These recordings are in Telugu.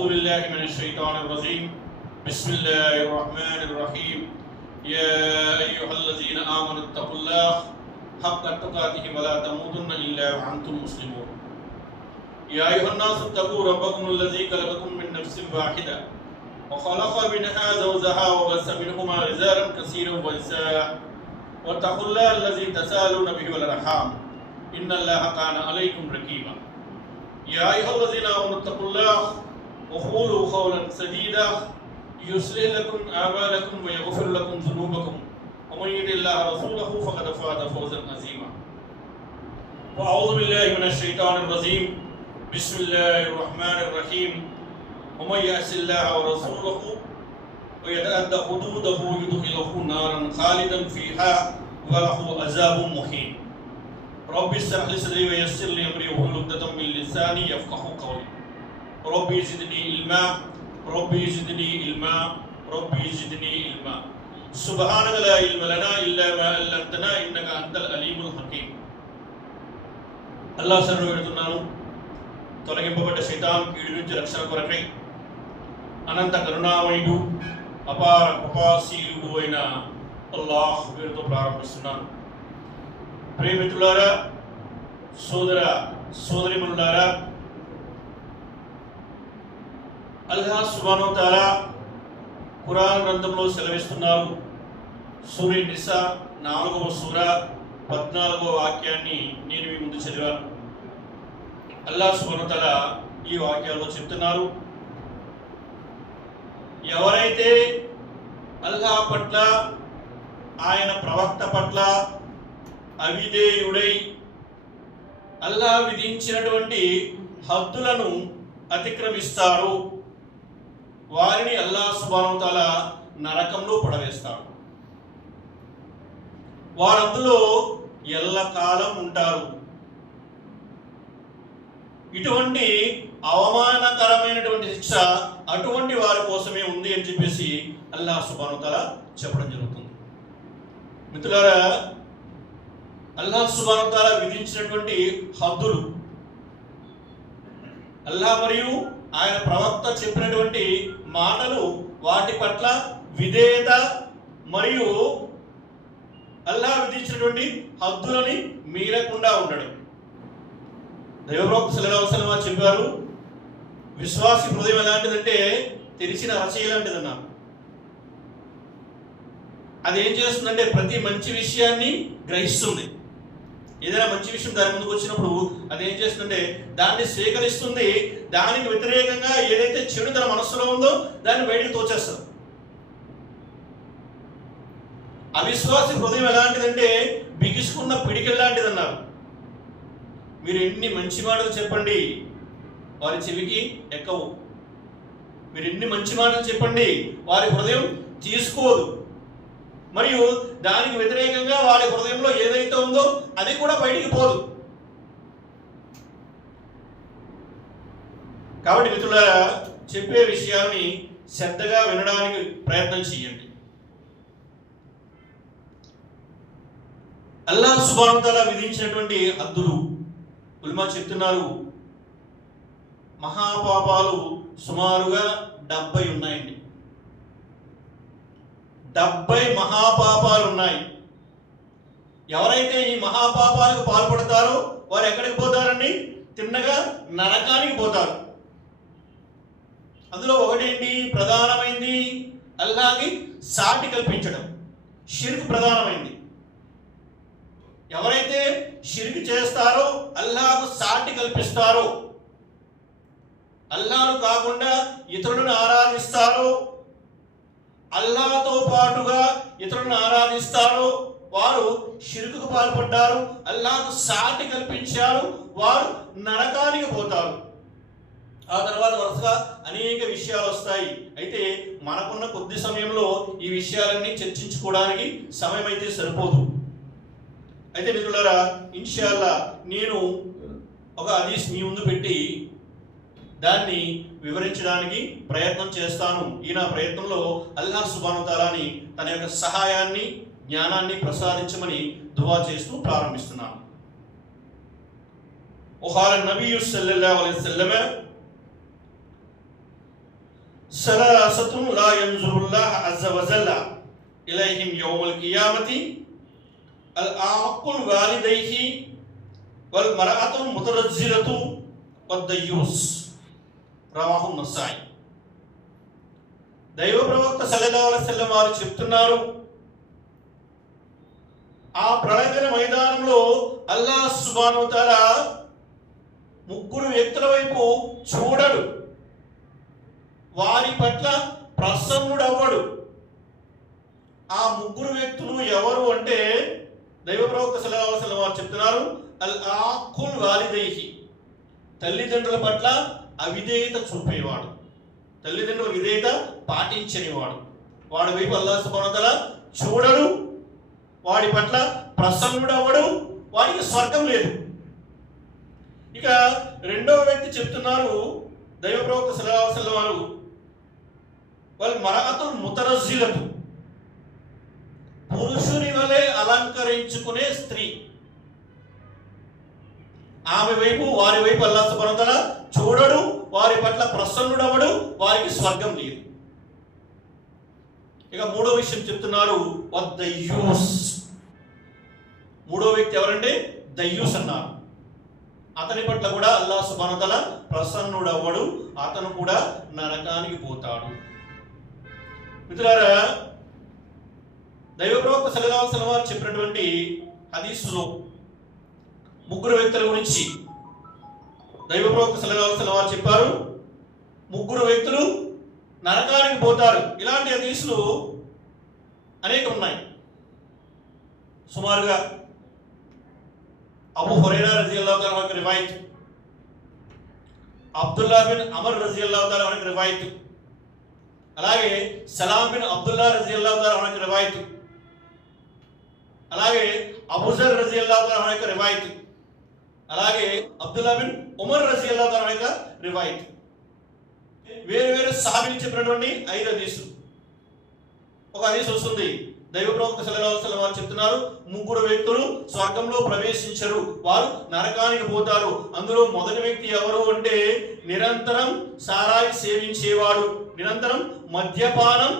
أعوذ بالله من الشيطان الرجيم بسم الله الرحمن الرحيم يا أيها الذين آمنوا اتقوا الله حق تقاته ولا تموتن إلا وأنتم مسلمون يا أيها الناس اتقوا ربكم الذي خلقكم من نفس واحدة وخلق منها زوجها وبث منهما رجالا كثيرا ونساء واتقوا الله الذي تساءلون به والأرحام إن الله كان عليكم رقيبا يا أيها الذين آمنوا اتقوا الله وقولوا قولا سديدا يصلح لكم أعمالكم ويغفر لكم ذنوبكم ومن يطع الله ورسوله فقد فاز فوزا عظيما وأعوذ بالله من الشيطان الرجيم بسم الله الرحمن الرحيم ومن يعص الله ورسوله ويتعدى حدوده يدخله نارا خالدا فيها وله عذاب مهين ربي اشرح لي صدري ويسر لي امري واحلل عقدة من لساني يفقهوا قولي ربي زدني علما ربي زدني علما ربي زدني علما سبحانك لا علم لنا الا ما علمتنا انك انت العليم الحكيم అల్లాహ్ శరణు వేడుతున్నాను. తొలగింపబడ్డ శైతాన్ కీడు నుంచి రక్షణ కొరకై అనంత కరుణామయుడు అపార కృపాశీలుడు అయిన అల్లాహ్ పేరుతో ప్రారంభిస్తున్నాను. ప్రియమిత్రులారా, సోదర సోదరిమణులారా, అల్లాహ్ సుబ్హానహు వ తఆలా ఖురాన్ గ్రంథంలో సెలవిస్తున్నారు. సూరా నిసా 4వ సూర 14వ వాక్యాన్ని నేను మీ ముందు చదివాను. అల్లాహ్ సుబ్హానహు వ తఆలా ఈ వాక్యాల్లో చెప్తున్నారు, ఎవరైతే అల్లాహ్ పట్ల ఆయన ప్రవక్త పట్ల అవిధేయుడై అల్లాహ్ విధించినటువంటి హద్దులను అతిక్రమిస్తారు, వారిని అల్లాహ్ సుబ్హానహు వ తఆలా నరకంలో పడవేస్తాడు. వారందులో ఎల్లకాలం ఉంటారు. ఇటువంటి అవమానకరమైనటువంటి శిక్ష అటువంటి వారి కోసమే ఉంది అని చెప్పేసి అల్లాహ్ సుబ్హానహు వ తఆలా చెప్పడం జరుగుతుంది. మిత్రులారా, అల్లాహ్ సుబ్హానహు వ తఆలా విధించినటువంటి హద్దులు, అల్లాహ్ మరియు ఆయన ప్రవక్త చెప్పినటువంటి మాటలు, వాటి పట్ల విధేయత మరియు అల్లాహ్ విధించినటువంటి హద్దులని మీరకుండా ఉండడం. దైవప్రవక్త సల్లల్లాహు అలైహి వసల్లం చెప్పారు, విశ్వాసి హృదయం ఎలాంటిదంటే తెరిచిన అరచేయి లాంటిదన్నారు. అది ఏం చేస్తుందంటే ప్రతి మంచి విషయాన్ని గ్రహిస్తుంది. ఏదైనా మంచి విషయం దాని ముందుకు వచ్చినప్పుడు అది ఏం చేస్తుందంటే దాన్ని స్వీకరిస్తుంది. దానికి వ్యతిరేకంగా ఏదైతే చెడు తన మనస్సులో ఉందో దాన్ని బయటకు తోచేస్తుంది. అవిశ్వాసి హృదయం ఎలాంటిదంటే బిగుసుకున్న పిడికిల్ లాంటిదన్నారు. మీరు ఎన్ని మంచి మాటలు చెప్పండి, వారి చెవికి ఎక్కవు. మీరు ఎన్ని మంచి మాటలు చెప్పండి, వారి హృదయం తీసుకోదు. మరియు దానికి వ్యతిరేకంగా వారి హృదయంలో ఏదైతే ఉందో అది కూడా బయటికి పోదు. కాబట్టి మిత్రులారా, చెప్పే విషయాన్ని శ్రద్ధగా వినడానికి ప్రయత్నం చేయండి. అల్లాహ్ సుబ్హానహు వ తఆలా విధించినటువంటి హద్దులు ఉలమా చెప్తున్నారు, మహాపాపాలు సుమారుగా 70 ఉన్నాయండి. 70 మహాపాపాలు ఉన్నాయి. ఎవరైతే ఈ మహాపాపాలకు పాల్పడతారో వారు ఎక్కడికి పోతారండి? తిన్నగా నరకానికి పోతారు. అందులో ఒకటేంటి? ప్రధానమైంది అల్లాహ్కి సాటి కల్పించడం. షిర్క్ ప్రధానమైంది. ఎవరైతే షిర్క్ చేస్తారో, అల్లాహ్కు సాటి కల్పిస్తారో, అల్లాహ్ను కాకుండా ఇతరులను ఆరాధిస్తారో, అల్లాహ్తో పాటుగా ఇతరులను ఆరాధిస్తారో వారు షిర్కుకు పాల్పడ్డారు, అల్లాహ్కు సాటి కల్పించారు, వారు నరకానికి పోతారు. ఆ తర్వాత వరుసగా అనేక విషయాలు వస్తాయి. అయితే మనకున్న కొద్ది సమయంలో ఈ విషయాలన్నీ చర్చించుకోవడానికి సమయం అయితే సరిపోదు. అయితే మిత్రులారా, ఇన్షాల్లా నేను ఒక హదీస్ మీ ముందు పెట్టి దాన్ని వివరించడానికి ప్రయత్నం చేస్తాను. ఈ నా ప్రయత్నంలో అల్లాహ్ సుబ్హానహు వ తఆలాని తన యొక్క సహాయాన్ని, జ్ఞానాన్ని ప్రసాదించమని దువా చేస్తూ ప్రారంభిస్తున్నాను. وقال النبي صلى الله عليه وسلم సలాసతున్ లా యంజురుల్లాహ్ అజ్జ వజల్ల ఇలైహిం యౌమల్ కియామతి అల్ ఆకుల్ వాలిదైహి వల్ మరఅతుల్ ముతరజ్జిలతు వద్దయూస్ రవాహు నసాయి. దైవ ప్రవక్త సల్లల్లాహు అలైహి వసల్లం వారు చెప్తున్నారు, ఆ ప్రళయదిన మైదానంలో అల్లాహ్ సుబ్హానహు వ తఆలా ముగ్గురు వ్యక్తుల వైపు చూడడు, వారి పట్ల ప్రసన్నుడవ్వడు. ఆ ముగ్గురు వ్యక్తులు ఎవరు అంటే దైవ ప్రవక్త సల్లల్లాహు అలైహి వసల్లం వారు చెప్తున్నారు, అల్ ఆకుల్ వాలిదైహి, తల్లిదండ్రుల పట్ల అవిధేయత చూపేవాడు, తల్లిదండ్రుల విధేయత పాటించనివాడు, వాడి వైపు అల్లాహ్ సుబ్హానహు వ తఆలా చూడడు, వాడి పట్ల ప్రసన్నుడవ్వడు, వాడికి స్వర్గం లేదు. ఇక రెండవ వ్యక్తి చెప్తున్నారు దైవ ప్రవక్త సల్లల్లాహు అలైహి వసల్లం వారు, వల్ మరఅతుల్ ముతరజ్జిలతు, పురుషుని వలె అలంకరించుకునే స్త్రీ, ఆమె వైపు వారి వైపు అల్లాహ్ సుబ్హానహు వ తఆలా చూడడు, వారి పట్ల ప్రసన్నుడవడు, వారికి స్వర్గం లేదు. ఇక మూడో విషయం చెప్తున్నారు వద్దయూస్. మూడో వ్యక్తి ఎవరంటే దయ్యూస్ అన్నారు. అతని పట్ల కూడా అల్లాహ్ సుబ్హానహు వ తఆలా ప్రసన్నుడవ్వడు, అతను కూడా నరకానికి పోతాడు. మిత్రులారా, దైవ ప్రవక్త సల్లల్లాహు అలైహి వసల్లం వారు చెప్పినటువంటి హదీసులో ముగ్గురు వ్యక్తుల గురించి దైవ ప్రవక్త సల్లల్లాహు అలైహి వసల్లం వారు చెప్పారు, ముగ్గురు వ్యక్తులు నరకానికి పోతారు. ఇలాంటి హదీసులు అనేకం ఉన్నాయి. సుమారుగా అబూ హురైరా రజియల్లాహు తఆలా అన్హు రివాయత్, అబ్దుల్లా బిన్ అమర్ రజియల్లాహు తఆలా అన్హు రివాయత్, అలాగే సలాం బిన్ అబ్దుల్లా రజియల్లాహు తఆలా అన్హు రివాయత్, అలాగే అబూజర్ రజియల్లాహు తఆలా అన్హు రివాయత్, అలాగే అబ్దుల్లా బిన్ ఉమర్ రజియల్లాహు తఆలా అన్హు రివాయత్. వేరు వేరు సహాబీలు చెప్పినటువంటి 5 హదీసులు. ఒక హదీస్ వస్తుంది, దైవ ప్రవక్త సల్లల్లాహు అలైహి వసల్లం వారు చెప్తున్నారు, ముగ్గురు వ్యక్తులు స్వర్గంలో ప్రవేశించరు, వారు నరకానికి పోతారు. అందులో మొదటి వ్యక్తి ఎవరు అంటే నిరంతరం సారాయి సేవించేవాడు, నిరంతరం మద్యపానం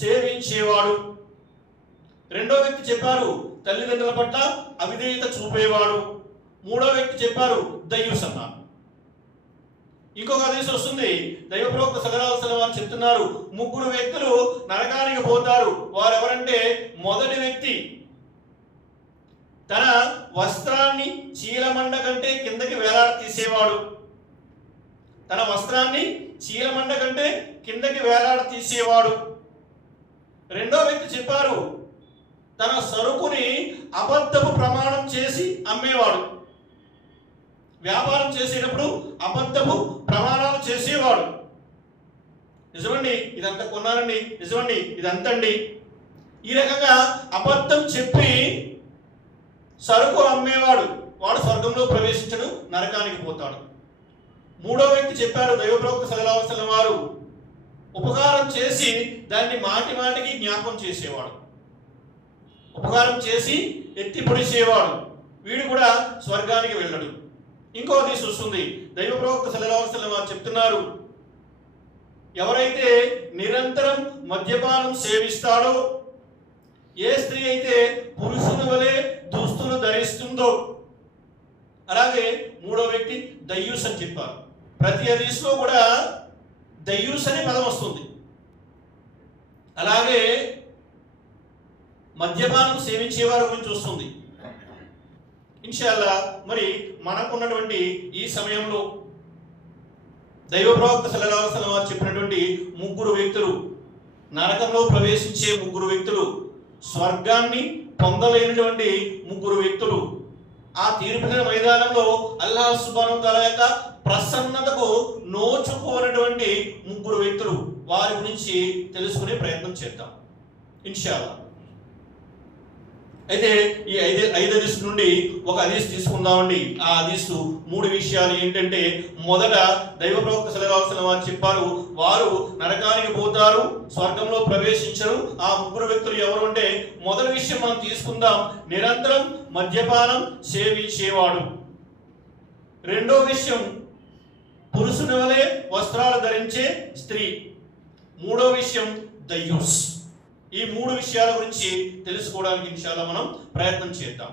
సేవించేవాడు. రెండో వ్యక్తి చెప్పారు తల్లిదండ్రుల పట్ల అవిధేయత చూపేవాడు. మూడో వ్యక్తి చెప్పారు దయ్యూస్ అన్నారు. ఇంకొక హదీస్ వస్తుంది, దైవ ప్రవక్త సల్లల్లాహు అలైహి వసల్లం వారు చెప్తున్నారు, ముగ్గురు వ్యక్తులు నరకానికి పోతారు. వారు ఎవరంటే మొదటి వ్యక్తి తన వస్త్రాన్ని చీలమండ కంటే కిందకి వేలాడ తీసేవాడు, తన వస్త్రాన్ని చీలమండ కంటే కిందకి వేలాడ తీసేవాడు. రెండో వ్యక్తి చెప్పారు తన సరుకుని అబద్ధపు ప్రమాణం చేసి అమ్మేవాడు, వ్యాపారం చేసేటప్పుడు అబద్ధపు ప్రమాణాలు చేసేవాడు. నిజమండి ఇదంతా కొన్నానండి, నిజమండి ఇదంతండి, ఈ రకంగా అబద్ధం చెప్పి సరుకు అమ్మేవాడు, వాడు స్వర్గంలో ప్రవేశించడు, నరకానికి పోతాడు. మూడో వ్యక్తి చెప్పారు దైవ ప్రవక్త సల్లల్లాహు అలైహి వసల్లం వారు, ఉపకారం చేసి దాన్ని మాటి మాటికి జ్ఞాపకం చేసేవాడు, ఉపకారం చేసి ఎత్తి పొడిచేవాడు, వీడు కూడా స్వర్గానికి వెళ్ళడు. ఇంకో హదీస్ వస్తుంది, దైవ ప్రవక్త సల్లల్లాహు అలైహి వసల్లం వారు చెప్తున్నారు, ఎవరైతే నిరంతరం మద్యపానం సేవిస్తాడో, ఏ స్త్రీ అయితే పురుషుని వలె దుస్తులు ధరిస్తుందో, అలాగే మూడో వ్యక్తి దయ్యూస్ అని చెప్పారు. ప్రతి హదీస్లో కూడా దయ్యూస్ అనే పదం వస్తుంది. అలాగే మద్యపానం సేవించేవారి గురించి వస్తుంది. ఇన్షాల్లా మరి మనకున్నటువంటి ఈ సమయంలో దైవ ప్రవక్త సల్లల్లాహు అలైహి వసల్లం వారు చెప్పినటువంటి ముగ్గురు వ్యక్తులు, నరకంలో ప్రవేశించే ముగ్గురు వ్యక్తులు, స్వర్గాన్ని పొందలేనటువంటి ముగ్గురు వ్యక్తులు, ఆ తీర్పు మైదానంలో అల్లాహ్ సుబ్హానహు వ తఆలా యొక్క ప్రసన్నతకు నోచుకోనటువంటి ముగ్గురు వ్యక్తులు, వారి గురించి తెలుసుకునే ప్రయత్నం చేద్దాం ఇన్షాల్లా. అయితే ఈ ఐదు హదీస్ నుండి ఒక హదీస్ తీసుకుందామండి. ఆ హదీస్ 3 విషయాలు ఏంటంటే, మొదట దైవ ప్రవక్త సల్లల్లాహు అలైహి వసల్లం వారు చెప్పారు, వారు నరకానికి పోతారు, స్వర్గంలో ప్రవేశించరు. ఆ ముగ్గురు వ్యక్తులు ఎవరు అంటే, మొదటి విషయం మనం తీసుకుందాం, నిరంతరం మద్యపానం సేవించేవాడు. రెండో విషయం పురుషుని వలె వస్త్రాలు ధరించే స్త్రీ. మూడో విషయం దయ్యూస్. ఈ మూడు విషయాల గురించి తెలుసుకోవడానికి ఇన్షాల్లా మనం ప్రయత్నం చేద్దాం.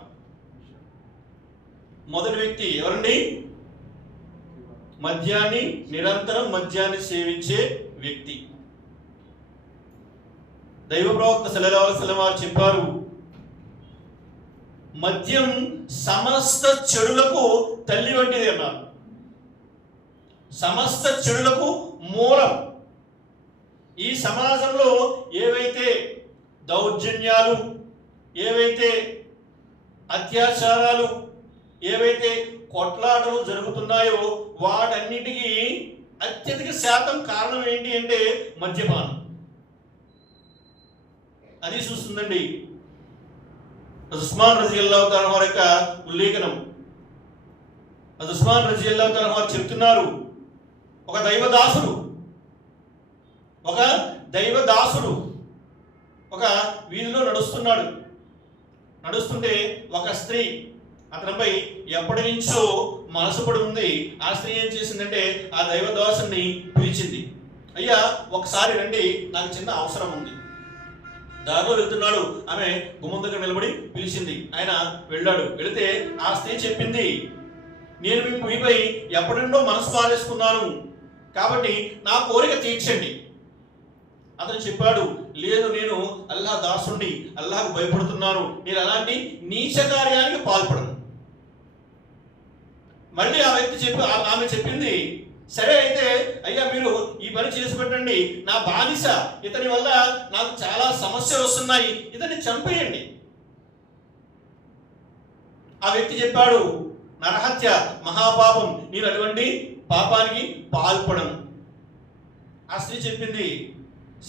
మొదటి వ్యక్తి ఎవరండి? నిరంతరం మద్యాన్ని సేవించే వ్యక్తి. దైవ ప్రవక్త సల్లల్లాహు అలైహి వసల్లం వారు చెప్పారు, మద్యం సమస్త చెడులకు తల్లి వంటిది అన్నారు. సమస్త చెడులకు మూలం. ఈ సమాజంలో ఏవైతే దౌర్జన్యాలు, ఏవైతే అత్యాచారాలు, ఏవైతే కొట్లాటలు జరుగుతున్నాయో వాటన్నిటికీ అత్యధిక శాతం కారణం ఏంటి అంటే మద్యపానం. అది చూస్తుందండి ఉస్మాన్ రజియల్లాహు తఆలా వారి యొక్క ఉల్లేఖనం. ఉస్మాన్ రజియల్లాహు తఆలా వారు చెప్తున్నారు, ఒక దైవదాసుడు ఒక వీధిలో నడుస్తుంటే ఒక స్త్రీ అతనిపై ఎప్పటి నుంచో మనసుపడి ఉంది. ఆ స్త్రీ ఏం చేసిందంటే ఆ దైవదాసుని పిలిచింది, అయ్యా ఒకసారి రండి, నాకు చిన్న అవసరం ఉంది. దారిలో వెళ్తున్నాడు, ఆమె గుమ్మం దగ్గర నిలబడి పిలిచింది. ఆయన వెళ్ళాడు. వెళితే ఆ స్త్రీ చెప్పింది, నేను మీపై ఎప్పటి నుండో మనసు పారేసుకున్నాను, కాబట్టి నా కోరిక తీర్చండి. అతను చెప్పాడు, లేదు, నేను అల్లాహ్ దాసుని, అల్లాహ్కు భయపడుతున్నాను, నేను అలాంటి నీచ కార్యానికి పాల్పడను. మళ్ళీ ఆమె చెప్పింది, సరే అయితే అయ్యా మీరు ఈ పని చేసి పెట్టండి, నా బానిస, ఇతని వల్ల నాకు చాలా సమస్యలు వస్తున్నాయి, ఇతన్ని చంపేయండి. ఆ వ్యక్తి చెప్పాడు, నరహత్య మహాపాపం, నేను అటువంటి పాపానికి పాల్పడను. ఆ స్త్రీ చెప్పింది,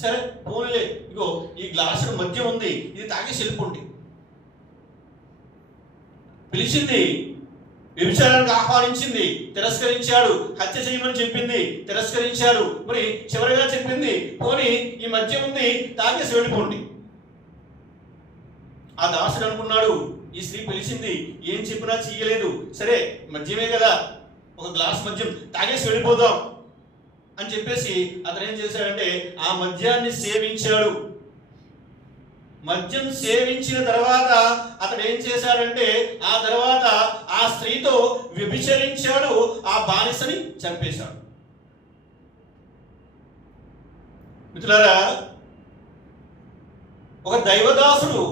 సరే పోన్లే, ఇగో ఈ గ్లాసులో మద్యం ఉంది, ఇది తాగేసి వెళ్ళిపోండి. పిలిచింది, వ్యభిచారానికి ఆహ్వానించింది, తిరస్కరించాడు. హత్య చేయమని చెప్పింది, తిరస్కరించాడు. మరి చివరిగా చెప్పింది, పోనీ ఈ మద్యం ఉంది, తాగేసి వెళ్ళిపోండి. ఆ దాసుడు అనుకున్నాడు, ఈ స్త్రీ పిలిచింది, ఏం చెప్పినా చెయ్యలేదు, సరే మద్యమే కదా, ఒక గ్లాస్ మద్యం తాగేసి వెళ్ళిపోదాం అని చెప్పేసి అతను ఏం చేశాడంటే ఆ మద్యాన్ని సేవించాడు. మద్యం సేవించిన తర్వాత అతడు ఏం చేశాడంటే ఆ తర్వాత ఆ స్త్రీతో వ్యభిచరించాడు, ఆ బానిసని చంపేశాడు. మిత్రులారా, ఒక దైవదాసుడు,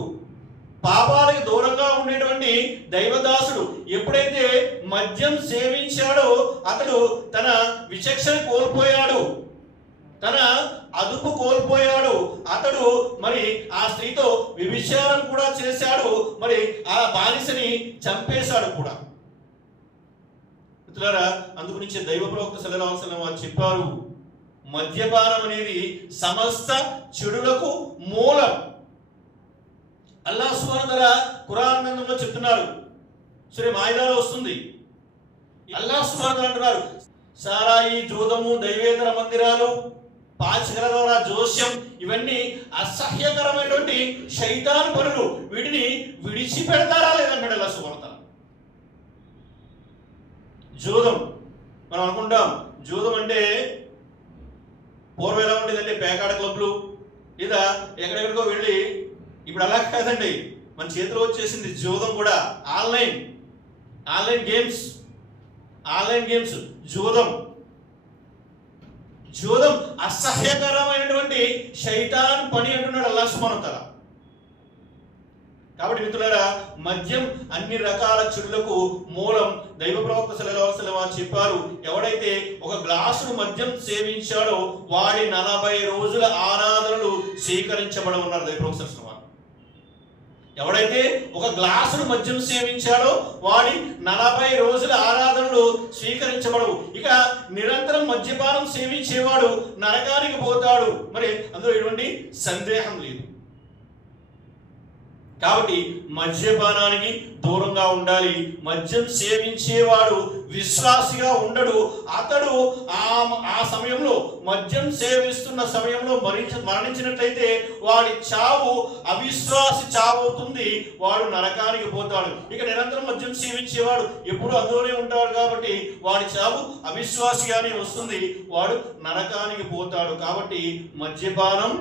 పాపాలకు దూరంగా ఉండేటువంటి దైవదాసుడు ఎప్పుడైతే మద్యం సేవించాడో అతడు తన విచక్షణ కోల్పోయాడు, తన అదుపు కోల్పోయాడు. అతడు మరి ఆ స్త్రీతో వ్యభిచారం కూడా చేశాడు, మరి ఆ బానిసని చంపేశాడు కూడా. మిత్రులారా, అందుగురించి దైవ ప్రవక్త సల్లల్లాహు అలైహి వసల్లం వారు చెప్పారు, మద్యపానం అనేది సమస్త చెడులకు మూలం. అల్లాహ్ సుబ్హానహు వ తఆలా ఖురాన్ గ్రంథంలో చెప్తున్నారు, సూరా మాయిదాలో వస్తుంది. అల్లాహ్ సుబ్హానహు వ తఆలా అంటున్నారు, సారాయి, జూదము, దైవేతర మందిరాలు, పాచికల ద్వారా జోస్యం, ఇవన్నీ అసహ్యకరమైనటువంటి శైతాను పనులు, వీటిని విడిచిపెడతారా లేదంటాడు అల్లాహ్ సుబ్హానహు వ తఆలా. జూదం మనం అనుకుంటాం, జూదం అంటే పూర్వం ఎలా ఉండేదంటే పేకాడ క్లబ్లు లేదా ఎక్కడెక్కడికో వెళ్ళి, ఇప్పుడు అలా కాదండి, మన చేతిలో వచ్చేసింది జూదం కూడా. ఆన్లైన్ గేమ్స్ జూదం అసహ్యకరమైనటువంటి శైతాన్ పని అంటున్నాడు అల్లాహ్ సుబ్హానహు వ తఆలా. కాబట్టి మిత్రులారా, మద్యం అన్ని రకాల చెడులకు మూలం. దైవ ప్రవక్త సల్లల్లాహు అలైహి వసల్లం వారు చెప్పారు, ఎవడైతే ఒక గ్లాసును మద్యం సేవించాడో వాడి 40 రోజుల ఆరాధనలు స్వీకరించబడమన్నారు దైవ ప్రవక్త సల్లల్లాహు అలైహి వసల్లం. ఎవడైతే ఒక గ్లాసును మద్యం సేవించాడో వాడి 40 రోజుల ఆరాధనలు స్వీకరించబడవు. ఇక నిరంతరం మద్యపానం సేవించేవాడు నరకానికి పోతాడు, మరి అందులో ఎటువంటి సందేహం లేదు. కాబట్టి మద్యపానానికి దూరంగా ఉండాలి. మద్యం సేవించేవాడు విశ్వాసిగా ఉండడు. అతడు ఆ సమయంలో మద్యం సేవిస్తున్న సమయంలో మరణించినట్లయితే వాడి చావు అవిశ్వాసి చావు అవుతుంది. వాడు నరకానికి పోతాడు. ఇక నిరంతరం మద్యం సేవించేవాడు ఎప్పుడు అందులోనే ఉంటాడు కాబట్టి వాడి చావు అవిశ్వాసిగానే వస్తుంది. వాడు నరకానికి పోతాడు. కాబట్టి మద్యపానం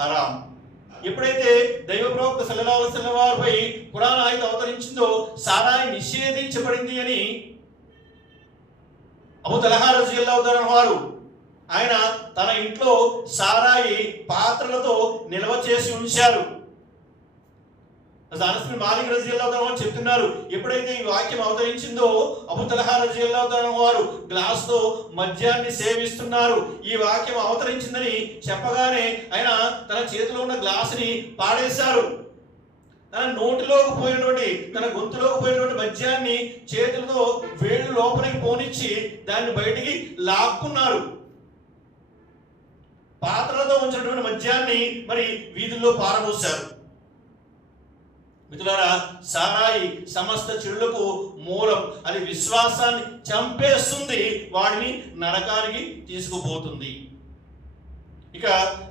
హరాం. ఎప్పుడైతే దైవ ప్రవక్త సల్లల్లాహు అలైహి వసల్లం వారిపై ఖురాన్ ఆయత అవతరించిందో సారాయి నిషేధించబడింది అని అబూ తల్హా రజియల్లాహు తఆలా వారు ఆయన తన ఇంట్లో సారాయి పాత్రలతో నిల్వ చేసి ఉంచారు. అనస్ బిన్ మాలిక్ రజియల్లాహు తఆలా వారు చెప్తున్నారు, ఎప్పుడైతే ఈ వాక్యం అవతరించిందో అబూ తల్హా రజియల్లాహు తఆలా వారు గ్లాస్ తో మద్యాన్ని సేవిస్తున్నారు. ఈ వాక్యం అవతరించిందని చెప్పగానే ఆయన తన చేతిలో ఉన్న గ్లాస్ ని పాడేశారు. తన నోటిలోకి పోయినటువంటి తన గొంతులోకి పోయినటువంటి మద్యాన్ని చేతులతో వేళ్ళు లోపలికి పోనిచ్చి దాన్ని బయటికి లాక్కున్నారు. పాత్రలతో ఉంచినటువంటి మద్యాన్ని మరి వీధుల్లో పారబోశారు. మిత్రులారా, సారాయి సమస్త చెడులకు మూలం. అది విశ్వాసాన్ని చంపేస్తుంది, వాడిని నరకానికి తీసుకుపోతుంది. ఇక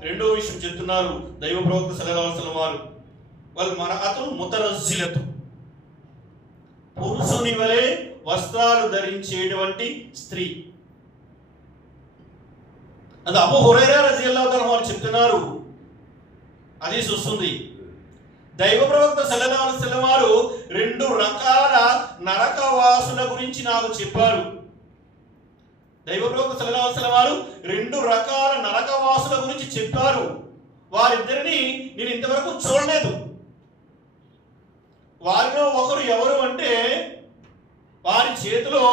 రెండో విషయం చెప్తున్నారు దైవ ప్రవక్త సల్లల్లాహు అలైహి వసల్లం వారు, వల్ మరఅతు ముతరజ్జిలతు, పురుషుని వలె వస్త్రాలు ధరించేటువంటి స్త్రీ. అది అబూ హురైరా రజియల్లాహు తఆలా వారు చెప్తున్నారు. హదీస్ వస్తుంది, దైవ ప్రవక్త సల్లల్లాహు అలైహి వసల్లం వారు 2 రకాల నరకవాసుల గురించి నాకు చెప్పారు. దైవ ప్రవక్త సల్లల్లాహు అలైహి వసల్లం వారు 2 రకాల నరకవాసుల గురించి చెప్పారు. వారిద్దరిని నేను ఇంతవరకు చూడలేదు. వారిలో ఒకరు ఎవరు అంటే, వారి చేతిలో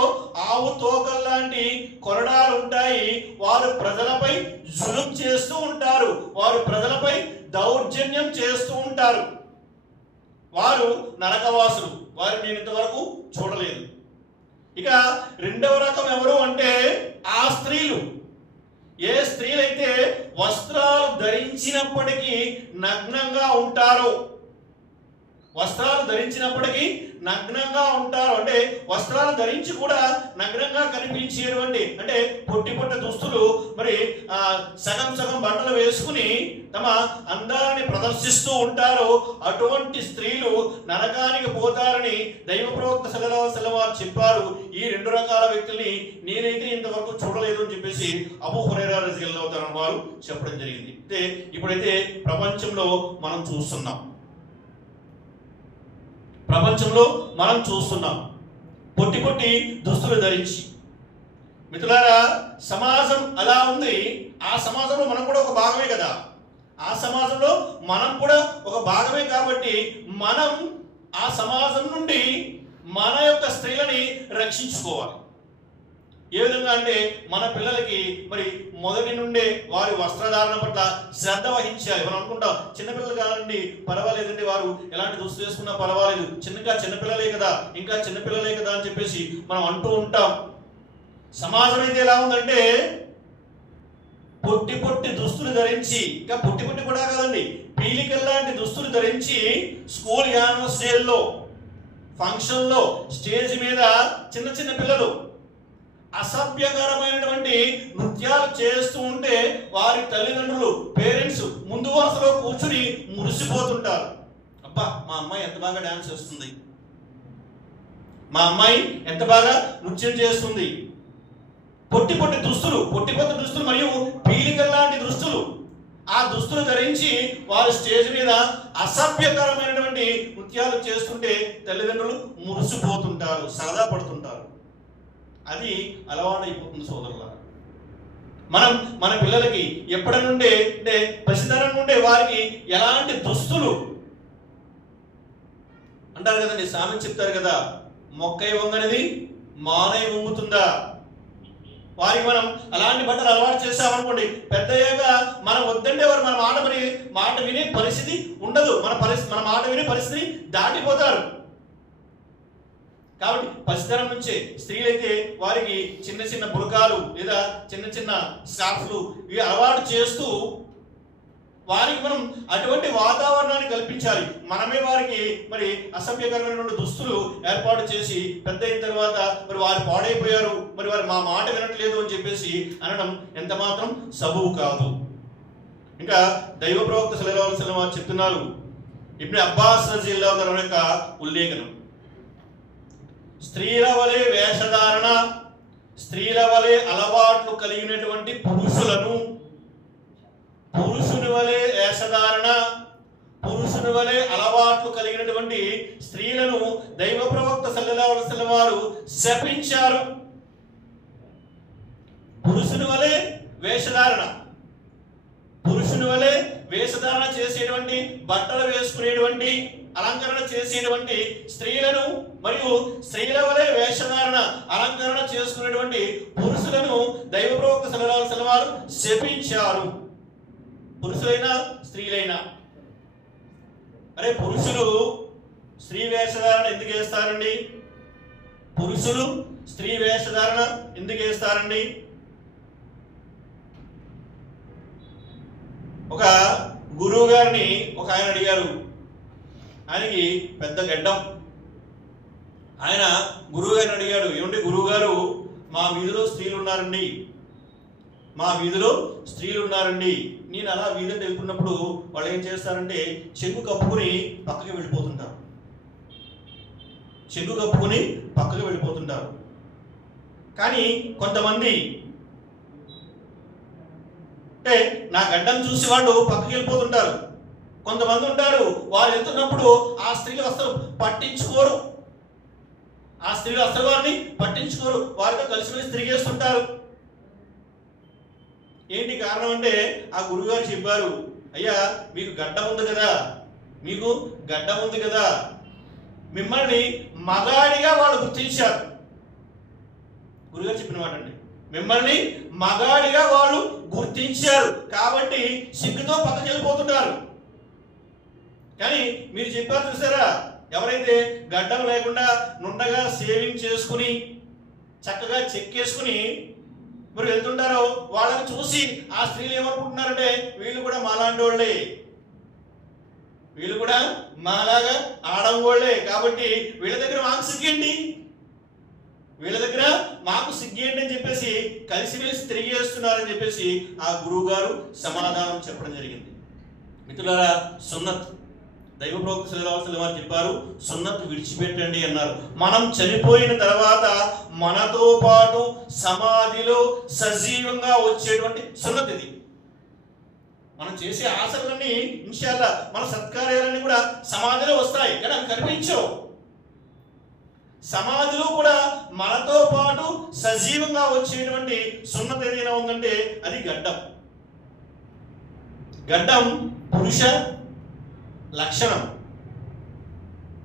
ఆవు తోకల్లాంటి కొరడాలు ఉంటాయి. వారు ప్రజలపై జులుం చేస్తూ ఉంటారు. వారు ప్రజలపై దౌర్జన్యం చేస్తూ ఉంటారు. వారు నరకవాసులు. వారిని నేను ఇంతవరకు చూడలేదు. ఇక రెండవ రకం ఎవరు అంటే ఆ స్త్రీలు. ఏ స్త్రీలైతే వస్త్రాలు ధరించినప్పటికీ నగ్నంగా ఉంటారో, వస్త్రాలు ధరించినప్పటికీ నగ్నంగా ఉంటారు అంటే వస్త్రాలు ధరించి కూడా నగ్నంగా కనిపించేటువంటి, అంటే పొట్టి పొట్టి దుస్తులు, మరి సగం సగం బట్టలు వేసుకుని తమ అందాన్ని ప్రదర్శిస్తూ ఉంటారు. అటువంటి స్త్రీలు నరకానికి పోతారని దైవ ప్రవక్త సల్లల్లాహు అలైహి వసల్లం వారు చెప్పారు. ఈ 2 రకాల వ్యక్తుల్ని నేనైతే ఇంతవరకు చూడలేదు అని చెప్పేసి అబూ హురైరా రజియల్లాహు తఆలా వారు చెప్పడం జరిగింది. అంటే ఇప్పుడైతే ప్రపంచంలో మనం చూస్తున్నాం పొట్టి పొట్టి దుస్తులు ధరించి. మిత్రులారా, సమాజం అలా ఉంది. ఆ సమాజంలో మనం కూడా ఒక భాగమే కదా. ఆ సమాజంలో మనం కూడా ఒక భాగమే కాబట్టి మనం ఆ సమాజం నుండి మన యొక్క స్త్రీలని రక్షించుకోవాలి. ఏ విధంగా అంటే మన పిల్లలకి మరి మొదటి నుండే వారి వస్త్రధారణ పట్ల శ్రద్ధ వహించాలి. మనం అనుకుంటాం చిన్నపిల్లలు కాదండి, పర్వాలేదండి, వారు ఎలాంటి దుస్తులు వేసుకున్నా పర్వాలేదు, చిన్నపిల్లలే కదా, ఇంకా చిన్నపిల్లలే కదా అని చెప్పేసి మనం అంటూ ఉంటాం. సమాజం అయితే ఎలా ఉందంటే పొట్టి పొట్టి దుస్తులు ధరించి, ఇంకా పొట్టి పొట్టి కూడా కాదండి, పీలికల్లాంటి దుస్తులు ధరించి స్కూల్ యాన్యువల్ డేల్లో, ఫంక్షన్లో స్టేజ్ మీద చిన్న చిన్న పిల్లలు అసభ్యకరమైనటువంటి నృత్యాలు చేస్తూ ఉంటే వారి తల్లిదండ్రులు, పేరెంట్స్ ముందు వరుసలో కూర్చుని మురిసిపోతుంటారు. అబ్బా, మా అమ్మాయి ఎంత బాగా డాన్స్ చేస్తుంది, మా అమ్మాయి ఎంత బాగా నృత్యం చేస్తుంది. పొట్టి పొట్టి దుస్తులు మరియు పీలికల్లాంటి దుస్తులు, ఆ దుస్తులు ధరించి వారు స్టేజ్ మీద అసభ్యకరమైనటువంటి నృత్యాలు చేస్తుంటే తల్లిదండ్రులు మురిసిపోతుంటారు, సరదా పడుతుంటారు. అది అలవాటు అయిపోతుంది సోదరులారా. మనం మన పిల్లలకి ఎప్పటి నుండే అంటే పసితనం నుండే వారికి ఎలాంటి దుస్తులు అంటారు కదండి, సామెత చెప్తారు కదా, మొక్కై వంగనిది మానై వంగుతుందా. వారికి మనం అలాంటి బట్టలు అలవాటు చేసామనుకోండి, పెద్దయ్యాక మనం వద్దంటే వారు మన మాట వినే పరిస్థితి ఉండదు. మన మాట వినే పరిస్థితిని దాటిపోతారు. కాబట్టి పసితనం నుంచే స్త్రీలైతే వారికి చిన్న చిన్న బురకాలు లేదా చిన్న చిన్న స్కార్ఫ్లు ఇవి అలవాటు చేస్తూ వారికి మనం అటువంటి వాతావరణాన్ని కల్పించాలి. మనమే వారికి మరి అసభ్యకరమైనటువంటి దుస్తులు ఏర్పాటు చేసి పెద్ద అయిన తర్వాత మరి వారు పాడైపోయారు, మరి వారు మా మాట వినట్లేదు అని చెప్పేసి అనడం ఎంత మాత్రం సబబు కాదు. ఇంకా దైవ ప్రవక్త సల్లల్లాహు అలైహి వసల్లం వారు చెప్తున్నారు, ఇబ్న్ అబ్బాస్ రజియల్లాహు అన్హు యొక్క ఉల్లేఖనం, స్త్రీల వలె వేషధారణ, స్త్రీల వలె అలవాట్లు కలిగినటువంటి పురుషులను, పురుషుని వలె వేషధారణ, పురుషుని వలె అలవాట్లు కలిగినటువంటి స్త్రీలను దైవ ప్రవక్త సల్లల్లాహు అలైహి వసల్లం వారు శపించారు. పురుషుని వలె వేషధారణ, పురుషుని వలె వేషధారణ చేసేటువంటి, బట్టలు వేసుకునేటువంటి, అలంకరణ చేసేటువంటి స్త్రీలను మరియు స్త్రీల వలె వేషధారణ అలంకరణ చేసుకునేటువంటి పురుషులను దైవ ప్రవక్త సల్లల్లాహు అలైహి వసల్లం వారు శపించారు. పురుషులైనా స్త్రీలైనా. అరే పురుషులు స్త్రీ వేషధారణ ఎందుకు వేస్తారండి? పురుషులు స్త్రీ వేషధారణ ఎందుకు వేస్తారండి? ఒక గురువు గారిని ఒక ఆయన అడిగారు. ఆయనకి పెద్ద గడ్డం. ఆయన గురువు గారిని అడిగాడు, ఏమంటే గురువు గారు, మా వీధిలో స్త్రీలు ఉన్నారండి, మా వీధిలో స్త్రీలు ఉన్నారండి. నేను అలా వీధిలో వెళ్తున్నప్పుడు వాళ్ళు ఏం చేస్తారంటే చెంగు కప్పుకొని పక్కకి వెళ్ళిపోతుంటారు, చెంగు కప్పుకొని పక్కకి వెళ్ళిపోతుంటారు. కానీ కొంతమంది అంటే నా గడ్డం చూసి వాళ్ళు పక్కకి వెళ్ళిపోతుంటారు. కొంతమంది ఉంటారు, వారు వెళ్తున్నప్పుడు ఆ స్త్రీలు అసలు పట్టించుకోరు, ఆ స్త్రీలు అసలు వారిని పట్టించుకోరు, వారితో కలిసిమెలిసి తిరిగేస్తుంటారు. ఏంటి కారణం అంటే ఆ గురువుగారు చెప్పారు, అయ్యా మీకు గడ్డం ఉంది కదా, మీకు గడ్డం ఉంది కదా, మిమ్మల్ని మగాడిగా వాళ్ళు గుర్తించారు. గురుగారు చెప్పిన మాట అండి, మిమ్మల్ని మగాడిగా వాళ్ళు గుర్తించారు కాబట్టి సిగ్గుతో పక్కకి వెళ్ళిపోతున్నారు. కానీ మీరు చెప్పారు చూసారా, ఎవరైతే గడ్డం లేకుండా నుండగా సేవింగ్ చేసుకుని చక్కగా చెక్కేసుకుని మరి వెళ్తుంటారో వాళ్ళని చూసి ఆ స్త్రీలు ఏమనుకుంటున్నారంటే వీళ్ళు కూడా మాలాంటి వాళ్ళే, వీళ్ళు కూడా మాలాగా ఆడవాళ్ళే, కాబట్టి వీళ్ళ దగ్గర మాకు సిగ్గేంటి, వీళ్ళ దగ్గర మాకు సిగ్గేంటి అని చెప్పేసి కలిసిమెలిసి తిరిగేస్తున్నారని చెప్పేసి ఆ గురువు గారు సమాధానం చెప్పడం జరిగింది. మిత్రులారా, సున్నత్ దైవ ప్రవక్త సల్లల్లాహు అలైహి వసల్లం వారు చెప్పారు, సున్నత్ విడిచిపెట్టండి అన్నారు. మనం చనిపోయిన తర్వాత మనతో పాటు సమాధిలో సజీవంగా వచ్చేటువంటి సున్నత్ ఇది. మనం చేసే ఆశలన్నీ ఇన్షాల్లా మన సత్కార్యాలన్నీ కూడా సమాధిలో వస్తాయి, కానీ అవి కనిపించవు. సమాధిలో కూడా మనతో పాటు సజీవంగా వచ్చేటువంటి సున్నత్ ఏదైనా ఉందంటే అది గడ్డం. గడ్డం పురుష లక్షణం.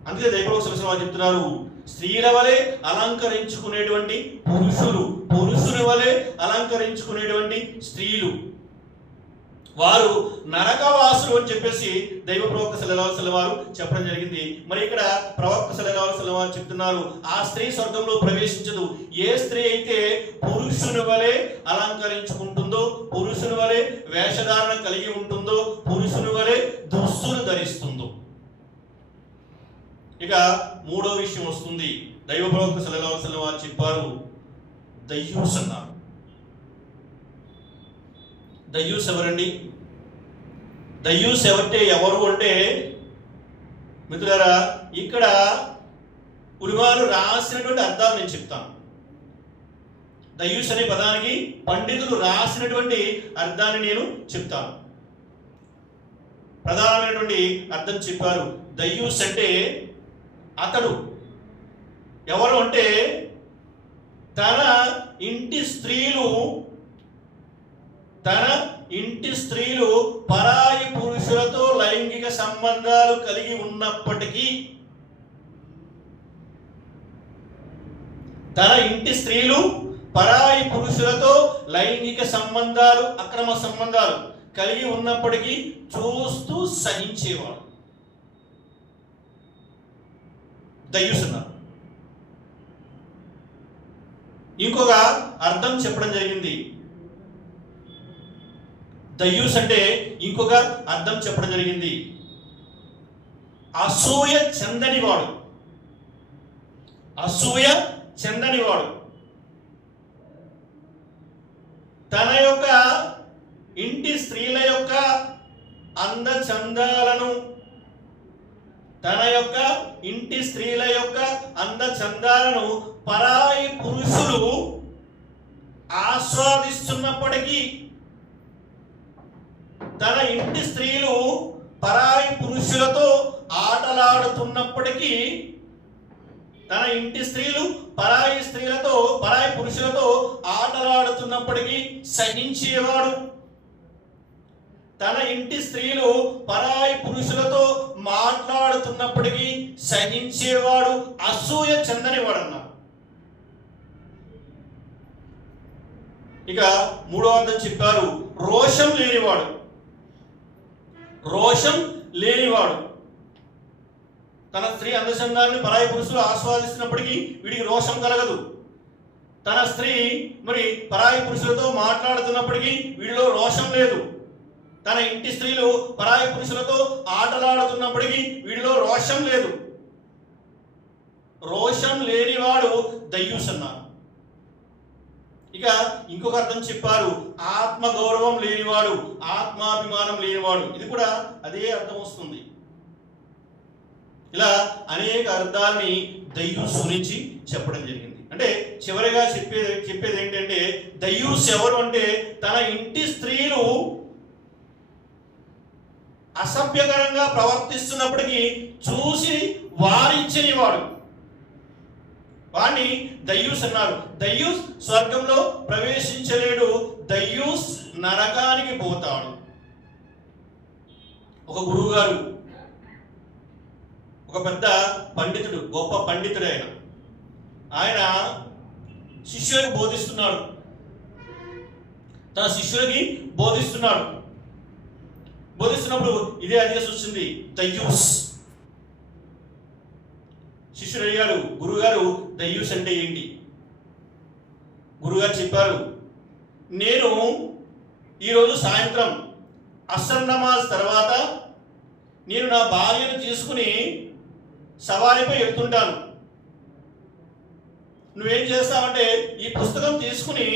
అందుకే దైవ ప్రవక్త సల్లల్లాహు అలైహి వసల్లం చెప్తున్నారు, స్త్రీల వలె అలంకరించుకునేటువంటి పురుషులు, పురుషుల వలె అలంకరించుకునేటువంటి స్త్రీలు వారు నరకవాసులు అని చెప్పేసి దైవ ప్రవక్త సల్లల్లాహు అలైహి వసల్లం వారు చెప్పడం జరిగింది. మరి ఇక్కడ ప్రవక్త సల్లల్లాహు అలైహి వసల్లం వారు చెప్తున్నారు, ఆ స్త్రీ స్వర్గంలో ప్రవేశించదు. ఏ స్త్రీ అయితే పురుషుని వలె అలంకరించుకుంటుందో, పురుషుని వలె వేషధారణ కలిగి ఉంటుందో, పురుషుని వలె దుస్తులు ధరిస్తుందో. ఇక మూడో విషయం వస్తుంది. దైవ ప్రవక్త సల్లల్లాహు అలైహి వసల్లం వారు చెప్పారు, దయ్యూస్ అన్నారు. దయ్యూస్ ఎవరండి? దయ్యూస్ ఎవరు అంటే మిత్రులారా, ఇక్కడ ఉలమాలు రాసినటువంటి అర్థాలు నేను చెప్తాను. దయ్యూస్ అనే పదానికి పండితులు రాసినటువంటి అర్థాన్ని నేను చెప్తాను. ప్రధానమైనటువంటి అర్థం చెప్పారు. దయ్యూస్ అంటే అతడు ఎవరు అంటే తన ఇంటి స్త్రీలు పరాయి పురుషులతో లైంగిక సంబంధాలు కలిగి ఉన్నప్పటికీ, తన ఇంటి స్త్రీలు పరాయి పురుషులతో లైంగిక సంబంధాలు, అక్రమ సంబంధాలు కలిగి ఉన్నప్పటికీ చూస్తూ సహించేవాడు. దయ్యూసున్నారు. ఇంకొక అర్థం చెప్పడం జరిగింది. దయ్యూస్ అంటే ఇంకొక అర్థం చెప్పడం జరిగింది, అసూయ చెందనివాడు. అసూయ చెందనివాడు. తన యొక్క ఇంటి స్త్రీల యొక్క అందచందాలను, తన యొక్క ఇంటి స్త్రీల యొక్క అందచందాలను పరాయి పురుషులు ఆస్వాదిస్తున్నప్పటికీ, తన ఇంటి స్త్రీలు పరాయి పురుషులతో ఆటలాడుతున్నప్పటికీ, తన ఇంటి స్త్రీలు పరాయి పురుషులతో ఆటలాడుతున్నప్పటికీ సహించేవాడు. తన ఇంటి స్త్రీలు పరాయి పురుషులతో మాట్లాడుతున్నప్పటికీ సహించేవాడు, అసూయ చెందనివాడు అన్నారు. ఇక మూడో అర్థం చెప్పారు, రోషం లేనివాడు. రోషం లేనివాడు. తన స్త్రీ అందచందాన్ని పరాయి పురుషులు ఆస్వాదిస్తున్నప్పటికీ వీడికి రోషం కలగదు. తన స్త్రీ మరి పరాయి పురుషులతో మాట్లాడుతున్నప్పటికీ వీడిలో రోషం లేదు. తన ఇంటి స్త్రీలు పరాయి పురుషులతో ఆటలాడుతున్నప్పటికీ వీడిలో రోషం లేదు. రోషం లేనివాడు దయ్యూస్ అన్నారు. ఇక ఇంకొక అర్థం చెప్పారు, ఆత్మగౌరవం లేనివాడు, ఆత్మాభిమానం లేనివాడు. ఇది కూడా అదే అర్థం వస్తుంది. ఇలా అనేక అర్థాన్ని దయ్యూస్ గురించి చెప్పడం జరిగింది. అంటే చివరిగా చెప్పేది ఏంటంటే, దయ్యూస్ ఎవరు అంటే తన ఇంటి స్త్రీలు అసభ్యకరంగా ప్రవర్తిస్తున్నప్పటికీ చూసి వారించనివాడు, వాణ్ణి దయ్యూస్ అన్నారు. దయ్యూస్ స్వర్గంలో ప్రవేశించలేడు, దయ్యూస్ నరకానికి పోతాడు. ఒక గురువు గారు, ఒక పెద్ద పండితుడు, గొప్ప పండితుడు ఆయన శిష్యులకు బోధిస్తున్నాడు. తన శిష్యులకి బోధిస్తున్నప్పుడు ఇదే అడ్రస్ వచ్చింది, దయ్యూస్. శిష్యుడు అడిగాడు, గురుగారు దయ్యూస్ అంటే ఏంటి? గురుగారు చెప్పారు, నేను ఈరోజు సాయంత్రం అస్సర్ నమాజ్ తర్వాత నేను నా భార్యను తీసుకుని సవారీపై వెళ్తుంటాను. నువ్వేం చేస్తావంటే ఈ పుస్తకం తీసుకుని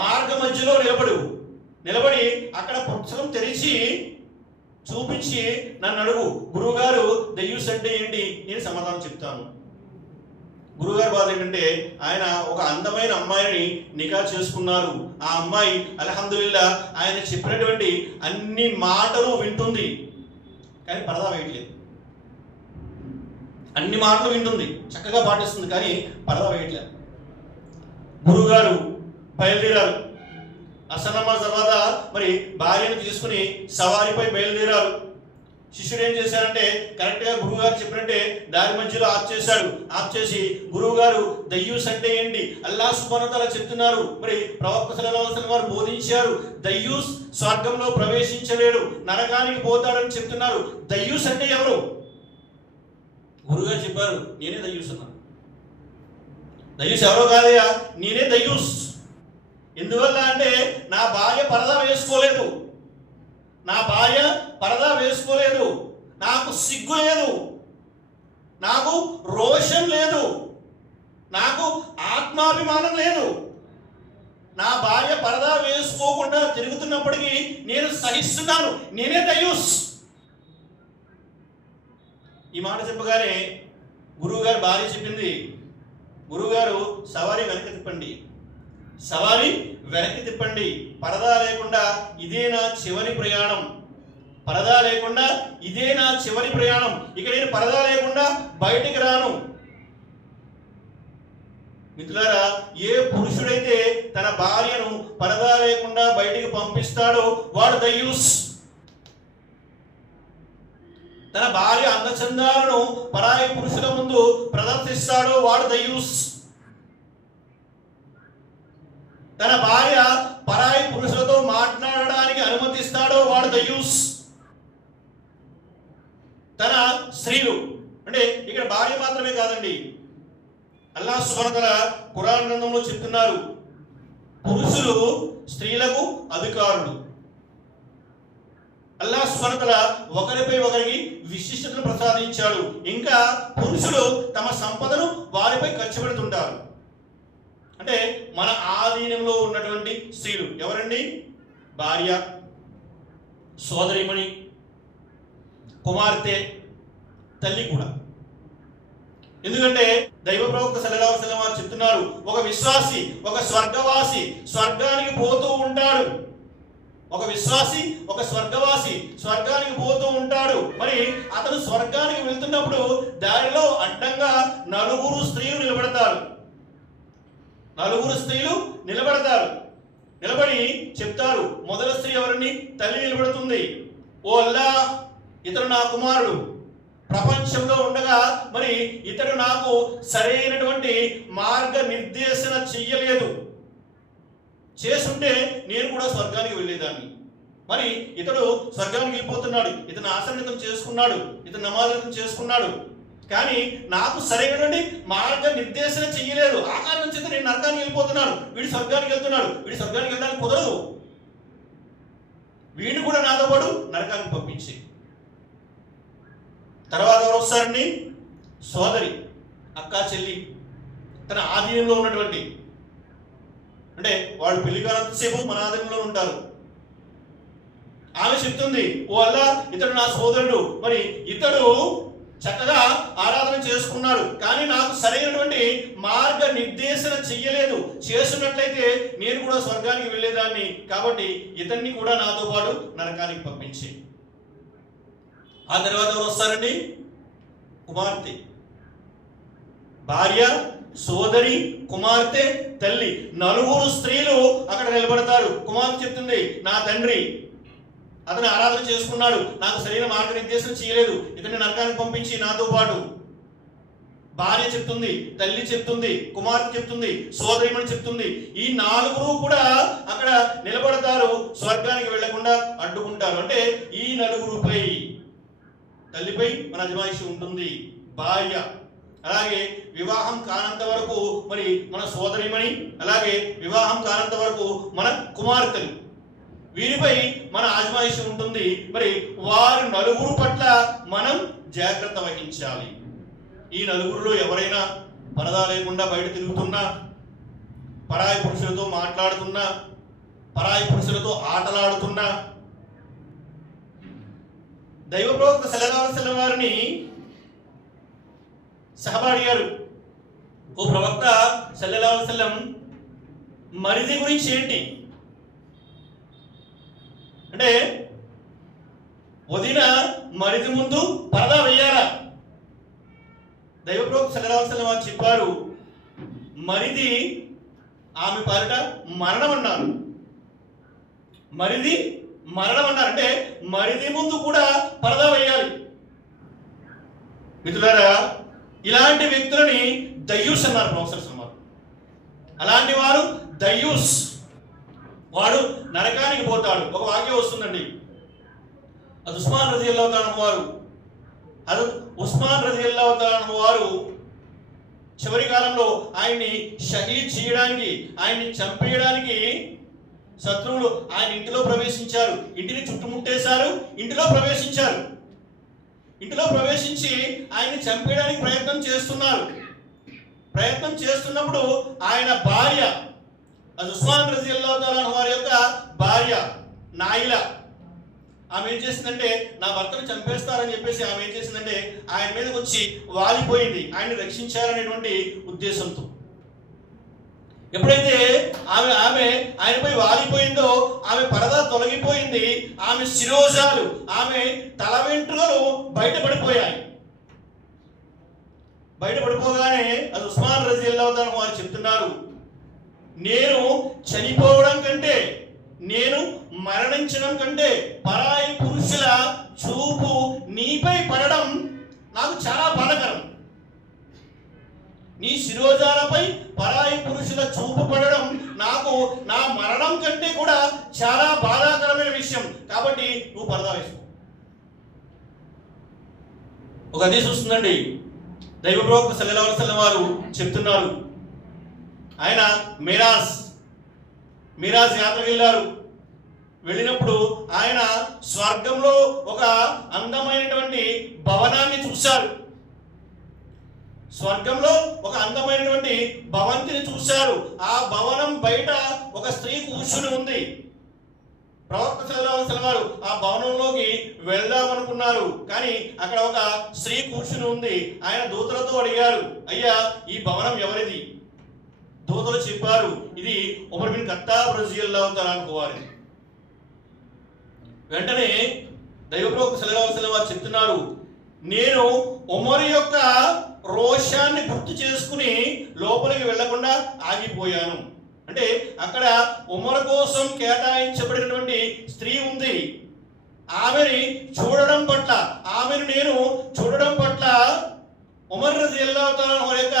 మార్గ మధ్యలో నిలబడి అక్కడ పుస్తకం తెరిచి చూపించి నన్ను అడుగు, గురువుగారు దయ్యూస్ అంటే ఏంటి? నేను సమాధానం చెప్తాను. గురువుగారి బాధ ఏంటంటే ఆయన ఒక అందమైన అమ్మాయిని నికా చేసుకున్నారు. ఆ అమ్మాయి అల్హమ్దులిల్లా ఆయన చెప్పినటువంటి అన్ని మాటలు వింటుంది, కానీ పరదా వేయట్లేదు. అన్ని మాటలు వింటుంది, చక్కగా పాటిస్తుంది, కానీ పరదా వేయట్లేదు. గురువుగారు బయలుదేరారు. అస్సర్ నమాజ్ తర్వాత మరి భార్యను తీసుకుని సవారీపై బయలుదేరారు. శిష్యుడు ఏం చేశారంటే కరెక్ట్గా గురువు గారు చెప్పినట్టే దారి మధ్యలో ఆఫ్ చేసి గురువు గారు దయ్యూస్ అంటే ఏంటి, అల్లాహ్ సుబ్హానహు వ తఆలా చెప్తున్నారు, మరి ప్రవక్త సల్లల్లాహు అలైహి వసల్లం వారు బోధించారు, దయ్యూస్ స్వర్గంలో ప్రవేశించలేడు, నరకానికి పోతాడని చెప్తున్నారు. దయ్యూస్ అంటే ఎవరు? గురువుగారు చెప్పారు, నేనే దయ్యూస్ అన్నాను. దయ్యూస్ ఎవరో కాదయ్యా, నేనే దయ్యూస్. ఎందువల్ల అంటే నా భార్య పరదా వేసుకోలేదు, నాకు సిగ్గు లేదు, నాకు రోషం లేదు, నాకు ఆత్మాభిమానం లేదు. నా భార్య పరదా వేసుకోకుండా తిరుగుతున్నప్పటికీ నేను సహిస్తున్నాను, నేనే దయ్యూస్. ఈ మాట చెప్పగానే గురువుగారు భార్య చెప్పింది, గురువుగారు సవారీ వెనక్కి తిప్పండి, పరదా లేకుండా ఇదే నా చివరి ప్రయాణం, ఇక నేను పరదా లేకుండా బయటికి రాను. మిత్రులారా, ఏ పురుషుడైతే తన భార్యను పరదా లేకుండా బయటికి పంపిస్తాడో వాడు దయ్యూస్. తన భార్య అందచందాలను పరాయి పురుషుల ముందు ప్రదర్శిస్తాడో వాడు దయ్యూస్. తన భార్య పరాయి పురుషులతో మాట్లాడడానికి అనుమతిస్తాడో వాడు దయ్యూస్. తన స్త్రీలు అంటే ఇక్కడ భార్య మాత్రమే కాదండి, అల్లాహ్ సుబ్హానహు వ తఆలా ఖురాన్ గ్రంథంలో చెప్తున్నారు, పురుషులు స్త్రీలకు అధికారులు. అల్లాహ్ సుబ్హానహు వ తఆలా ఒకరిపై ఒకరికి విశిష్టతను ప్రసాదించాడు. ఇంకా పురుషులు తమ సంపదను వారిపై ఖర్చు పెడుతుంటారు. అంటే మన ఆధీనంలో ఉన్నటువంటి స్త్రీలు ఎవరండి? భార్య, సోదరిమణి, కుమార్తె, తల్లి కూడా. ఎందుకంటే దైవ ప్రవక్త సల్లల్లాహు అలైహి వసల్లం వారు చెప్తున్నారు, ఒక విశ్వాసి, ఒక స్వర్గవాసి స్వర్గానికి పోతూ ఉంటాడు. ఒక విశ్వాసి, ఒక స్వర్గవాసి స్వర్గానికి పోతూ ఉంటాడు. మరి అతను స్వర్గానికి వెళ్తున్నప్పుడు దారిలో అడ్డంగా నలుగురు స్త్రీలు నిలబడతారు. నిలబడి చెప్తారు. మొదటి స్త్రీ ఎవరిని? తల్లి నిలబడుతుంది. ఓ అల్లాహ్, ఇతడు నా కుమారుడు, ప్రపంచంలో ఉండగా మరి ఇతడు నాకు సరైనటువంటి మార్గ నిర్దేశన చెయ్యలేదు, చేసుంటే నేను కూడా స్వర్గానికి వెళ్ళేదాన్ని. మరి ఇతడు స్వర్గానికి వెళ్ళిపోతున్నాడు, ఇతను ఆసన్నితం చేసుకున్నాడు, ఇతను నమాజం చేసుకున్నాడు, కానీ నాకు సరైనటువంటి మార్గ నిర్దేశన చెయ్యలేదు. ఆ కారణం చేత నేను నరకానికి వెళ్ళిపోతున్నాను, వీడు స్వర్గానికి వెళ్తున్నాడు, వీడు స్వర్గానికి వెళ్ళడానికి కుదరదు, వీడిని కూడా నాతో పాటు నరకానికి పంపించి. తర్వాత ఎవరు వస్తారండి? సోదరి, అక్క, చెల్లి, తన ఆధీనంలో ఉన్నటువంటి, అంటే వాళ్ళు పెళ్లి కాలంతసేపు మన ఆధీనంలో ఉంటారు. ఆమె చెప్తుంది, ఓ అల్లా, ఇతడు నా సోదరుడు, మరి ఇతడు చక్కగా ఆరాధన చేసుకున్నాడు, కానీ నాకు సరైనటువంటి మార్గ నిర్దేశన చెయ్యలేదు, చేస్తున్నట్లయితే నేను కూడా స్వర్గానికి వెళ్ళేదాన్ని, కాబట్టి ఇతన్ని కూడా నాతో పాటు నరకానికి పంపించి. ఆ తర్వాత ఎవరు వస్తారండి? కుమార్తె, భార్య, సోదరి, కుమార్తె, తల్లి, నలుగురు స్త్రీలు అక్కడ నిలబడతారు. కుమార్తె చెప్తుంది, నా తండ్రి అతను ఆరాధన చేసుకున్నాడు, నాకు సరైన మార్గనిర్దేశం చేయలేదు, ఇతన్ని నరకానికి పంపించి నాతో పాటు. భార్య చెప్తుంది, తల్లి చెప్తుంది, కుమార్తె చెప్తుంది, సోదరిమణి చెప్తుంది. ఈ నలుగురు కూడా అక్కడ నిలబడతారు, స్వర్గానికి వెళ్లకుండా అడ్డుకుంటారు. అంటే ఈ నలుగురుపై, తల్లిపై మన అజమాయిషి ఉంటుంది, భార్య, అలాగే వివాహం కానంత వరకు మరి మన సోదరిమణి, అలాగే వివాహం కానంత వరకు మన కుమార్తెలు, వీరిపై మన ఆజమాయిషి ఉంటుంది. మరి వారు నలుగురు పట్ల మనం జాగ్రత్త వహించాలి. ఈ నలుగురులో ఎవరైనా పరదా లేకుండా బయట తిరుగుతున్నా, పరాయి పురుషులతో మాట్లాడుతున్నా, పరాయి పురుషులతో ఆటలాడుతున్నా, దైవ ప్రవక్త సల్లల్లాహు అలైహి వసల్లం వారిని సహబా అడిగారు, ఓ ప్రవక్త సల్లల్లాహు అలైహి వసల్లం, మరిది గురించి ఏంటి? అంటే వదిన మరిది ముందు పరదా వేయాలా? దైవ ప్రవక్త సల్లల్లాహు అలైహి వసల్లం వారు చెప్పారు, మరిది ఆమె పాలిట మరణం అన్నారు. మరిది మరణం అన్నారు, అంటే మరిది ముందు కూడా పరదా వేయాలి. మిత్రులారా, ఇలాంటి వ్యక్తులని దయ్యూస్ అన్నారు ప్రొఫెసర్ వారు. అలాంటి వారు దయ్యూస్, వాడు నరకానికి పోతాడు. ఒక వాక్యం వస్తుందండి, అది ఉస్మాన్ రజియల్లాహు తఆలా వారు, అది ఉస్మాన్ రజియల్లాహు తఆలా వారు చివరి కాలంలో ఆయన్ని షహీద్ చేయడానికి, ఆయన్ని చంపేయడానికి శత్రువులు ఆయన ఇంటిలో ప్రవేశించారు, ఇంటిని చుట్టుముట్టేశారు, ఇంటిలో ప్రవేశించి ఆయన్ని చంపేయడానికి ప్రయత్నం చేస్తున్నప్పుడు ఆయన భార్య, అది ఉస్మాన్ రజియల్లాహు తఆలా వారి యొక్క భార్య నాయిల, ఆమె ఏం చేసిందంటే, నా భర్తను చంపేస్తారని చెప్పేసి ఆమె ఏం చేసిందంటే ఆయన మీదకి వచ్చి వాలిపోయింది, ఆయన్ని రక్షించాలనేటువంటి ఉద్దేశంతో. ఎప్పుడైతే ఆమె ఆయనపై వాలిపోయిందో, ఆమె పరదా తొలగిపోయింది, ఆమె శిరోజాలు, ఆమె తల వెంట్రుకలు బయటపడిపోగానే అది ఉస్మాన్ రజియల్లాహు తఆలా వారు చెప్తున్నారు, నేను చనిపోవడం కంటే, నేను మరణించడం కంటే పరాయి పురుషుల చూపు నీపై పడడం నాకు చాలా బాధాకరం. నీ శిరోజాలపై పరాయి పురుషుల చూపు పడడం నాకు నా మరణం కంటే కూడా చాలా బాధాకరమైన విషయం, కాబట్టి నువ్వు పరదా వేసుకో. ఒక హదీస్ వస్తుందండి, దైవ ప్రవక్త సల్లల్లాహు అలైహి వసల్లం వారు చెప్తున్నారు, ఆయన మిరాజ్ యాత్రకు వెళ్ళారు. వెళ్ళినప్పుడు ఆయన స్వర్గంలో ఒక అందమైనటువంటి భవనాన్ని చూశారు. స్వర్గంలో ఒక అందమైనటువంటి భవంతిని చూశారు. ఆ భవనం బయట ఒక స్త్రీ కూర్చుని ఉంది. ప్రవక్త సల్లల్లాహు అలైహి వసల్లం వారు ఆ భవనంలోకి వెళ్దామనుకున్నారు, కానీ అక్కడ ఒక స్త్రీ కూర్చుని ఉంది. ఆయన దూతలతో అడిగారు, అయ్యా ఈ భవనం ఎవరిది? దూతలు చెప్పారు, ఇది ఉమర్ బిన్ ఖత్తాబ్ రజియల్లాహు తఆలా అన్హు వారిది. వెంటనే దైవ ప్రవక్త సల్లల్లాహు అలైహి వసల్లం వారు చెప్తున్నారు, నేను ఉమర్ యొక్క రోషాన్ని గుర్తు చేసుకుని లోపలికి వెళ్లకుండా ఆగిపోయాను. అంటే అక్కడ ఉమర్ కోసం కేటాయించబడినటువంటి స్త్రీ ఉంది. ఆమెను నేను చూడడం పట్ల ఉమర్ రజియల్లాహు తఆలా అన్హు యొక్క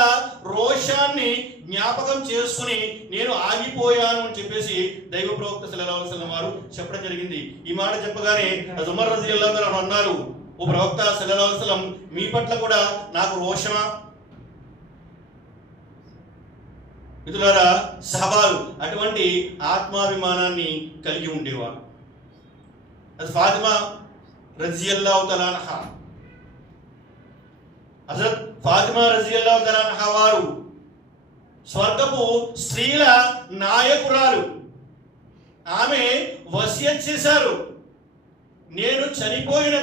రోషాన్ని జ్ఞాపకం చేసుకుని నేను ఆగిపోయాను అని చెప్పేసి దైవ ప్రవక్త సల్లల్లాహు అలైహి వసల్లం వారు చెప్పడం జరిగింది. ఈ మాట చెప్పగానే ఉమర్ రజియల్లాహు తఆలా అన్హు అన్నారు, ఓ ప్రవక్త సల్లల్లాహు అలైహి వసల్లం, మీ పట్ల కూడా నాకు రోషమా? మిత్రులారా, సహబాలు అటువంటి ఆత్మాభిమానాన్ని కలిగి ఉండేవారు. అది ఫాతిమా రజియల్లాహు తఆలా అన్హా, హజరత్ ఫాతిమా రజియల్లాహు తఆలా అన్హా వారు స్వర్గపు స్త్రీల నాయకురాలు. ఆమె వసియత్ చేశారు, నేను చనిపోయిన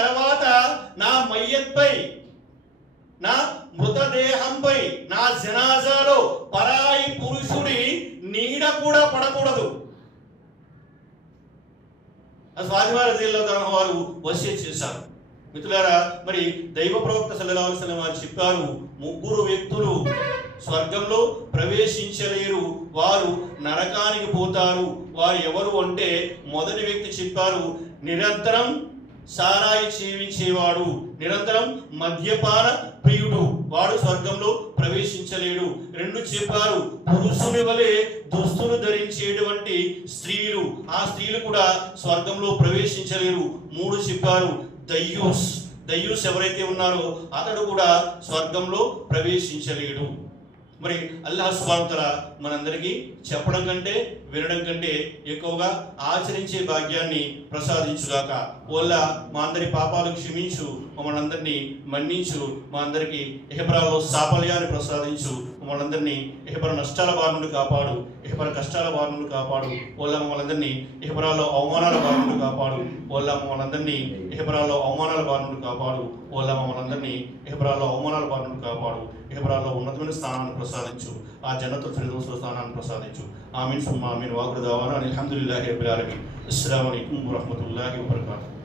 తర్వాత నా మయ్యత్పై, నా మృతదేహంపై, నా జనాజాలో పరాయి పురుషుడి నీడ కూడా పడకూడదు. అది ఫాతిమా రజియల్లాహు తఆలా వారు వసియత్ చేశారు. మిత్రులారా, మరి దైవ ప్రవక్త సల్లల్లాహు అలైహి వసల్లం వారు చెప్పారు, 3 వ్యక్తులు స్వర్గంలో ప్రవేశించలేరు, వారు నరకానికి పోతారు. వారు ఎవరు అంటే, మొదటి వ్యక్తి చెప్పారు, నిరంతరం సారాయి సేవించేవాడు, నిరంతరం మద్యపాన ప్రియుడు, వాడు స్వర్గంలో ప్రవేశించలేడు. 2 చెప్పారు, పురుషుని వలె దుస్తులు ధరించేటువంటి స్త్రీలు, ఆ స్త్రీలు కూడా స్వర్గంలో ప్రవేశించలేరు. 3 చెప్పారు, దయ్యూస్ ఎవరైతే ఉన్నారో అతడు కూడా స్వర్గంలో ప్రవేశించలేడు. మరి అల్లాహ్ సుబ్హానహు వ తఆలా మనందరికీ చెప్పడం కంటే వినడం కంటే ఎక్కువగా ఆచరించే భాగ్యాన్ని ప్రసాదించుగాక. వల్ల మా అందరి పాపాలు క్షమించు, మమ్మల్ని అందరినీ మన్నించు, మా అందరికీ ఇహపరాల్లో సాఫల్యాన్ని ప్రసాదించు, మమ్మల్ని అందరినీ ఇహపర నష్టాల బారి నుండి కాపాడు, ఇహపర కష్టాల బారి నుండి కాపాడు. వల్ల మమ్మల్ని అందరినీ ఇహపరాల్లో అవమానాల బారి నుండి కాపాడు. వల్ల మమ్మల్ని అందరినీ ఇహపరాల్లో అవమానాల బారి నుండి కాపాడు. వల్ల మమ్మల్ని అందరినీ ఇహపరాల్లో అవమానాల బారి నుండి కాపాడు. ఇహపరాల్లో ఉన్నతమైన స్థానాన్ని ప్రసాదించు, ఆ జన్నతుల్ ఫిర్దౌస్లో స్థానాన్ని ప్రసాదించు. ఆమీన్ సుమ్మా ఆమీన్. వాఖిరు దఅవానా అల్హమ్దులిల్లాహి రబ్బిల్ ఆలమీన్. అస్సలాము అలైకుం వరహ్మతుల్లాహి వబరకాతుహు.